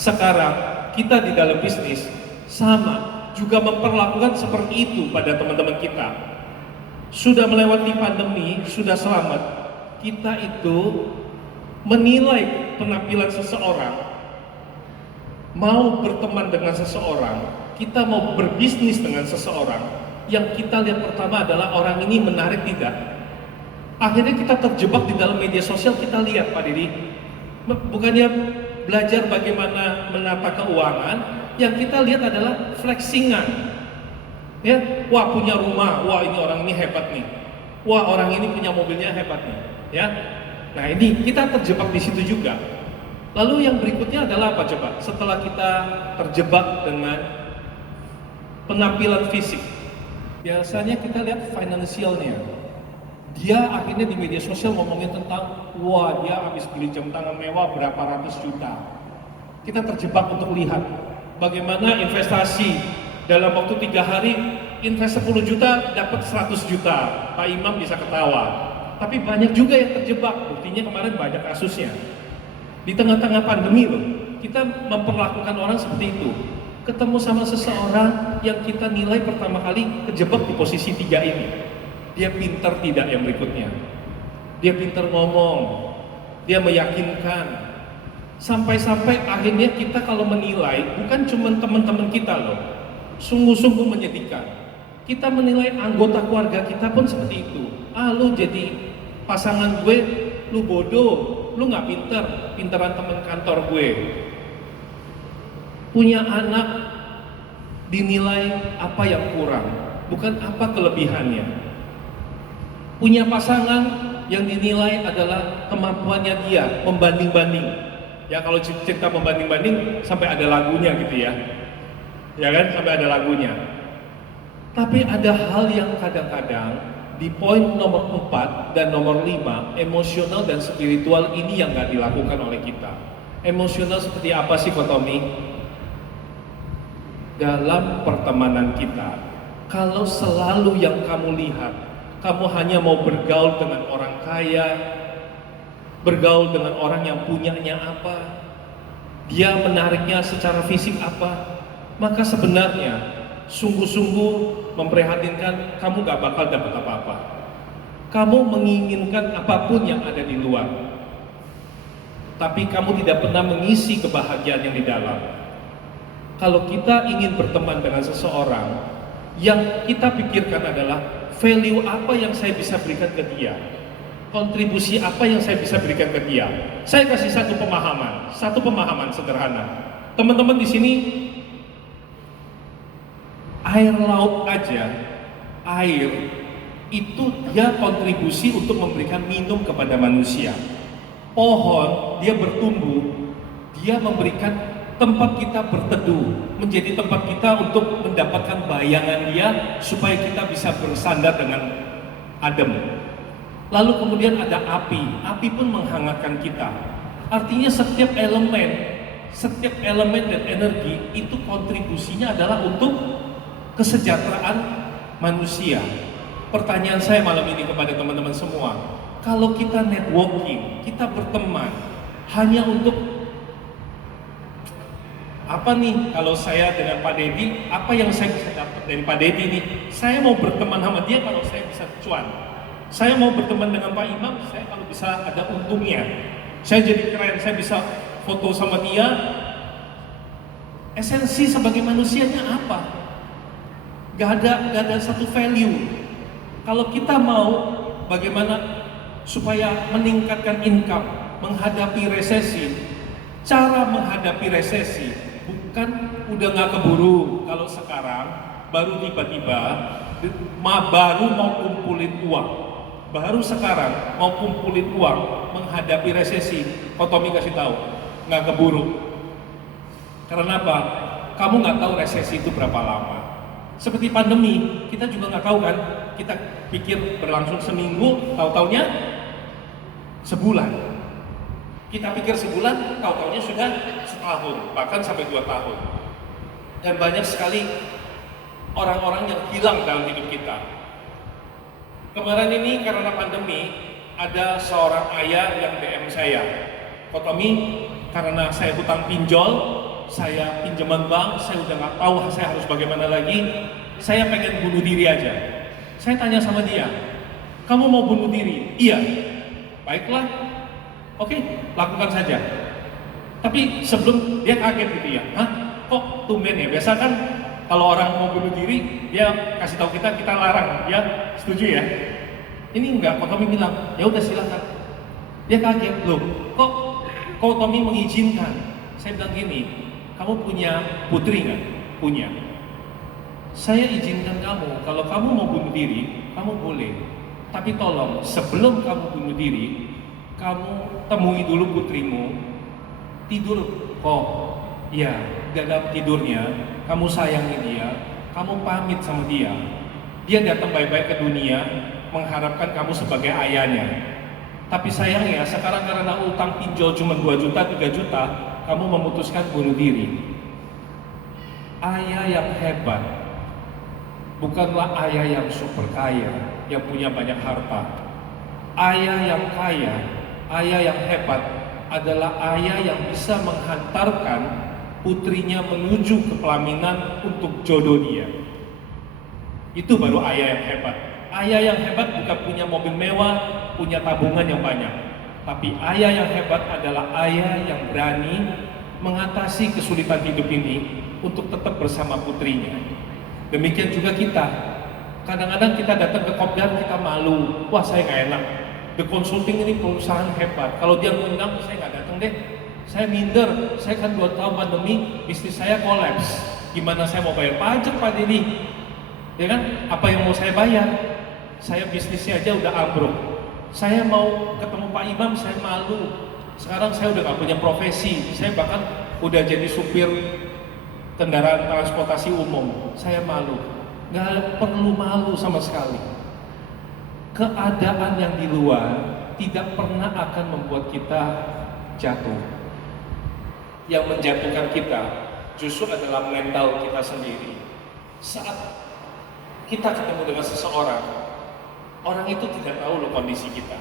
Sekarang kita di dalam bisnis sama juga memperlakukan seperti itu pada teman-teman kita. Sudah melewati pandemi, sudah selamat, kita itu menilai penampilan seseorang, mau berteman dengan seseorang, kita mau berbisnis dengan seseorang, yang kita lihat pertama adalah orang ini menarik tidak. Akhirnya kita terjebak di dalam media sosial, kita lihat Pak Didi, bukannya belajar bagaimana menata keuangan, yang kita lihat adalah flexingan. Ya, wah punya rumah, wah ini orang ini hebat nih, wah orang ini punya mobilnya hebat nih, ya. Nah ini kita terjebak di situ juga. Lalu yang berikutnya adalah apa coba? Setelah kita terjebak dengan penampilan fisik, biasanya kita lihat finansialnya. Dia akhirnya di media sosial ngomongin tentang, wah dia habis beli jam tangan mewah berapa ratus juta. Kita terjebak untuk lihat bagaimana investasi dalam waktu 3 hari, invest 10 juta dapat 100 juta. Pak Imam bisa ketawa. Tapi banyak juga yang terjebak, buktinya kemarin banyak kasusnya. Di tengah-tengah pandemi loh, kita memperlakukan orang seperti itu. Ketemu sama seseorang yang kita nilai pertama kali terjebak di posisi 3 ini. Dia pintar tidak yang berikutnya. Dia pintar ngomong, dia meyakinkan. Sampai-sampai akhirnya kita kalau menilai, bukan cuma teman-teman kita loh, sungguh-sungguh menyedihkan. Kita menilai anggota keluarga kita pun seperti itu. Ah lu jadi pasangan gue, lu bodoh, lu gak pinter, pinteran teman kantor gue. Punya anak dinilai apa yang kurang, bukan apa kelebihannya. Punya pasangan yang dinilai adalah kemampuannya dia, membanding-banding. Ya kalau cerita membanding-banding sampai ada lagunya gitu ya. Ya kan, sampai ada lagunya. Tapi ada hal yang kadang-kadang di poin nomor 4 dan nomor 5, emosional dan spiritual ini yang gak dilakukan oleh kita. Emosional seperti apa sih Kotomi? Dalam pertemanan kita, kalau selalu yang kamu lihat, kamu hanya mau bergaul dengan orang kaya, bergaul dengan orang yang punyanya apa, dia menariknya secara fisik apa, maka sebenarnya sungguh-sungguh memprihatinkan, kamu gak bakal dapat apa-apa. Kamu menginginkan apapun yang ada di luar, tapi kamu tidak pernah mengisi kebahagiaan yang di dalam. Kalau kita ingin berteman dengan seseorang, yang kita pikirkan adalah value apa yang saya bisa berikan ke dia, kontribusi apa yang saya bisa berikan ke dia. Saya kasih satu pemahaman sederhana. Teman-teman di sini, air laut aja, air itu dia kontribusi untuk memberikan minum kepada manusia. Pohon, dia bertumbuh, dia memberikan tempat kita berteduh, menjadi tempat kita untuk mendapatkan bayangan dia supaya kita bisa bersandar dengan adem. Lalu kemudian ada api pun menghangatkan kita. Artinya setiap elemen dan energi itu kontribusinya adalah untuk kesejahteraan manusia. Pertanyaan saya malam ini kepada teman-teman semua, kalau kita networking, kita berteman hanya untuk apa nih, kalau saya dengan Pak Dedi, apa yang saya bisa dapat dari Pak Dedi nih? Saya mau berteman sama dia kalau saya bisa cuan. Saya mau berteman dengan Pak Imam, saya kalau bisa ada untungnya. Saya jadi keren, saya bisa foto sama dia. Esensi sebagai manusianya apa? Gak ada satu value. Kalau kita mau bagaimana supaya meningkatkan income, menghadapi resesi, cara menghadapi resesi bukan udah nggak keburu. Kalau sekarang baru tiba-tiba baru mau kumpulin uang, baru sekarang mau kumpulin uang menghadapi resesi. Kotomi kasih tahu, nggak keburu. Karena apa? Kamu nggak tahu resesi itu berapa lama. Seperti pandemi, kita juga nggak tahu kan. Kita pikir berlangsung seminggu, tahu-taunya sebulan. Kita pikir sebulan, tahu-taunya sudah setahun, bahkan sampai 2 tahun. Dan banyak sekali orang-orang yang hilang dalam hidup kita. Kemarin ini karena pandemi, ada seorang ayah yang DM saya, Kotomi, karena saya hutang pinjol, saya pinjaman bank, saya udah nggak tahu saya harus bagaimana lagi, saya pengen bunuh diri aja. Saya tanya sama dia, kamu mau bunuh diri? Iya. Baiklah, oke, lakukan saja. Tapi sebelum dia kaget gitu ya, hah? Kok tumben ya? Biasa kan kalau orang mau bunuh diri, dia kasih tahu kita, kita larang, ya setuju ya? Ini enggak, Pak Tommy bilang, ya udah silakan. Dia kaget, loh, kok Tommy mengizinkan? Saya bilang gini, kamu punya putri nggak? Punya. Saya izinkan kamu, kalau kamu mau bunuh diri, kamu boleh. Tapi tolong, sebelum kamu bunuh diri, kamu temui dulu putrimu, tidur kok. Ya, dalam tidurnya, kamu sayangi dia, kamu pamit sama dia. Dia datang baik-baik ke dunia, mengharapkan kamu sebagai ayahnya. Tapi sayangnya, sekarang karena utang pinjol cuma 2 juta, 3 juta, kamu memutuskan bunuh diri. Ayah yang hebat bukanlah ayah yang super kaya, yang punya banyak harta. Ayah yang kaya, ayah yang hebat adalah ayah yang bisa menghantarkan putrinya menuju ke pelaminan untuk jodoh dia. Itu baru ayah yang hebat. Ayah yang hebat bukan punya mobil mewah, punya tabungan yang banyak. Tapi ayah yang hebat adalah ayah yang berani mengatasi kesulitan hidup ini untuk tetap bersama putrinya. Demikian juga kita. Kadang-kadang kita datang ke Kopdar, kita malu. Wah, saya nggak enak. The Consulting ini perusahaan hebat. Kalau dia ngundang, saya nggak datang deh. Saya minder. Saya kan 2 tahun pandemi, bisnis saya kolaps. Gimana saya mau bayar pajak, Pak Dini? Ya kan? Apa yang mau saya bayar? Saya bisnisnya aja udah ambruk. Saya mau ketemu Pak Imam, saya malu. Sekarang saya udah gak punya profesi. Saya bahkan udah jadi supir kendaraan transportasi umum. Saya malu. Gak perlu malu sama sekali. Keadaan yang di luar tidak pernah akan membuat kita jatuh. Yang menjatuhkan kita justru adalah mental kita sendiri. Saat kita ketemu dengan seseorang, orang itu tidak tahu loh kondisi kita.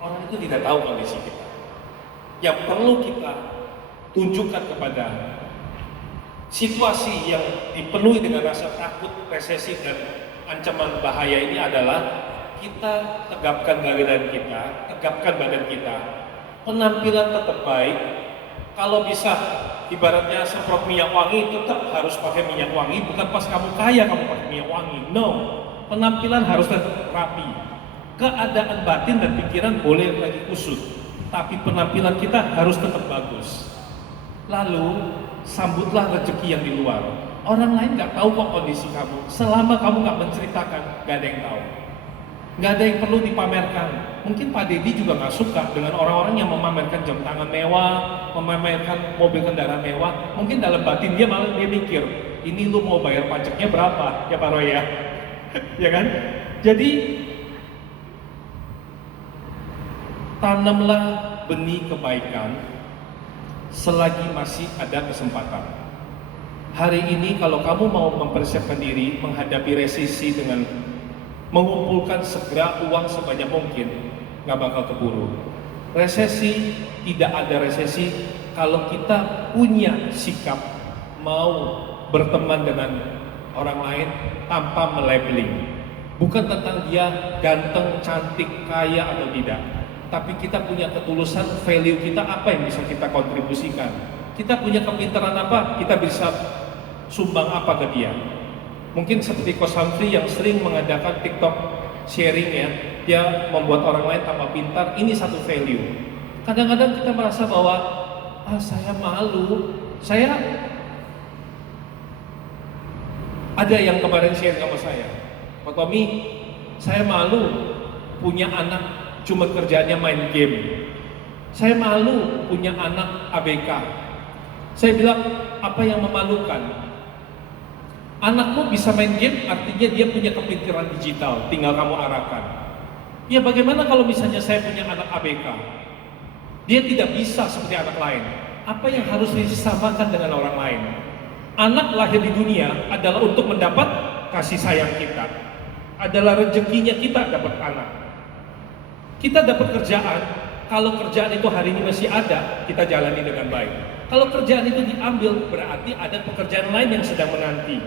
Orang itu tidak tahu kondisi kita. Yang perlu kita tunjukkan kepada situasi yang dipenuhi dengan rasa takut, resesi, dan ancaman bahaya ini adalah kita tegapkan badan kita, tegapkan badan kita. Penampilan tetap baik. Kalau bisa, ibaratnya semprot minyak wangi, tetap harus pakai minyak wangi. Bukan pas kamu kaya kamu pakai minyak wangi. No. Penampilan harus tetap rapi. Keadaan batin dan pikiran boleh lagi kusut, tapi penampilan kita harus tetap bagus. Lalu sambutlah rezeki yang di luar. Orang lain nggak tahu kok kondisi kamu. Selama kamu nggak menceritakan, nggak ada yang tahu. Nggak ada yang perlu dipamerkan. Mungkin Pak Deddy juga nggak suka dengan orang-orang yang memamerkan jam tangan mewah, memamerkan mobil kendaraan mewah. Mungkin dalam batin dia malah dia mikir, ini lu mau bayar pajaknya berapa ya Pak Roy ya? Ya kan? Jadi tanamlah benih kebaikan selagi masih ada kesempatan. Hari ini kalau kamu mau mempersiapkan diri menghadapi resesi dengan mengumpulkan segera uang sebanyak mungkin, nggak bakal keburu. Resesi, tidak ada resesi kalau kita punya sikap mau berteman dengan orang lain tanpa melabeling. Bukan tentang dia ganteng, cantik, kaya atau tidak, tapi kita punya ketulusan, value kita apa yang bisa kita kontribusikan. Kita punya kepintaran apa, kita bisa sumbang apa ke dia. Mungkin seperti Coach Humphrey yang sering mengadakan TikTok sharing ya, dia membuat orang lain tambah pintar, ini satu value. Kadang-kadang kita merasa bahwa, saya malu, saya ada yang kemarin share sama saya, Pak Tommy, saya malu punya anak cuma kerjaannya main game. Saya malu punya anak ABK. Saya bilang, apa yang memalukan? Anakmu bisa main game, artinya dia punya kepintaran digital, tinggal kamu arahkan. Ya bagaimana kalau misalnya saya punya anak ABK? Dia tidak bisa seperti anak lain. Apa yang harus disamakan dengan orang lain? Anak lahir di dunia adalah untuk mendapat kasih sayang kita. Adalah rezekinya kita dapat anak. Kita dapat kerjaan, kalau kerjaan itu hari ini masih ada, kita jalani dengan baik. Kalau kerjaan itu diambil, berarti ada pekerjaan lain yang sedang menanti.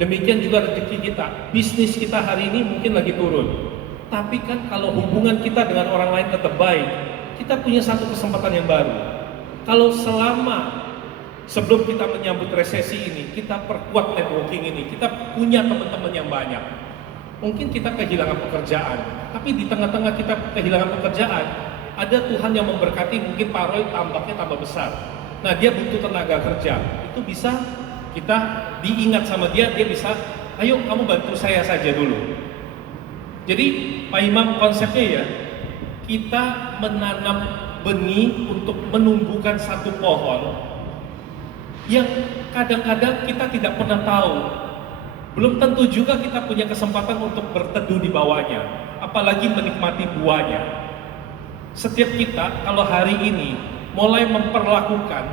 Demikian juga rezeki kita, bisnis kita hari ini mungkin lagi turun. Tapi kan kalau hubungan kita dengan orang lain tetap baik, kita punya satu kesempatan yang baru. Kalau selama sebelum kita menyambut resesi ini, kita perkuat networking ini, kita punya teman-teman yang banyak. Mungkin kita kehilangan pekerjaan, tapi di tengah-tengah kita kehilangan pekerjaan, ada Tuhan yang memberkati, mungkin Pak Roy tambahnya tambah besar. Nah, dia butuh tenaga kerja, itu bisa kita diingat sama dia bisa, ayo kamu bantu saya saja dulu. Jadi Pak Imam, konsepnya ya, kita menanam benih untuk menumbuhkan satu pohon yang kadang-kadang kita tidak pernah tahu. Belum tentu juga kita punya kesempatan untuk berteduh di bawahnya, apalagi menikmati buahnya. Setiap kita kalau hari ini mulai memperlakukan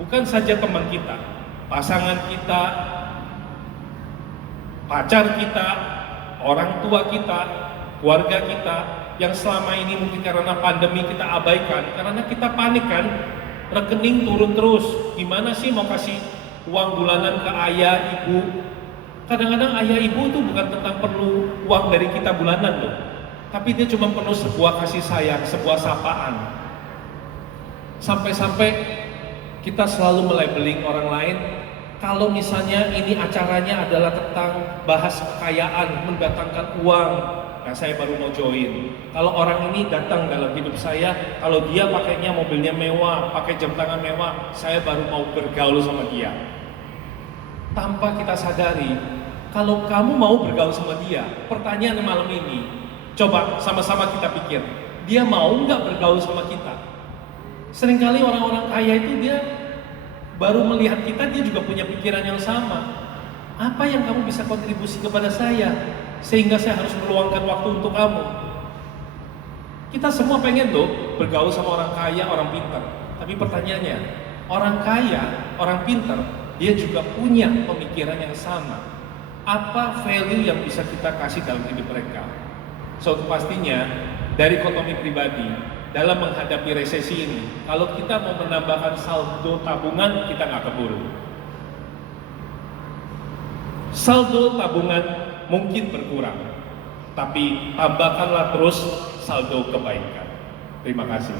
bukan saja teman kita, pasangan kita, pacar kita, orang tua kita, keluarga kita, yang selama ini mungkin karena pandemi kita abaikan, karena kita panik kan, rekening turun terus, gimana sih mau kasih uang bulanan ke ayah, ibu. Kadang-kadang ayah ibu itu bukan tentang perlu uang dari kita bulanan loh, tapi dia cuma perlu sebuah kasih sayang, sebuah sapaan. Sampai-sampai kita selalu melabeling orang lain, kalau misalnya ini acaranya adalah tentang bahas kekayaan, mendatangkan uang, nah saya baru mau join. Kalau orang ini datang dalam hidup saya, kalau dia pakainya mobilnya mewah, pakai jam tangan mewah, saya baru mau bergaul sama dia. Tanpa kita sadari, kalau kamu mau bergaul sama dia, pertanyaan malam ini, coba sama-sama kita pikir, dia mau nggak bergaul sama kita? Seringkali orang-orang kaya itu dia baru melihat kita, dia juga punya pikiran yang sama. Apa yang kamu bisa kontribusi kepada saya, sehingga saya harus meluangkan waktu untuk kamu? Kita semua pengen loh bergaul sama orang kaya, orang pintar. Tapi pertanyaannya, orang kaya, orang pintar, dia juga punya pemikiran yang sama. Apa value yang bisa kita kasih dalam hidup mereka? So pastinya dari dikotomi pribadi dalam menghadapi resesi ini, kalau kita mau menambahkan saldo tabungan, kita nggak keburu. Saldo tabungan mungkin berkurang, tapi tambahkanlah terus saldo kebaikan. Terima kasih.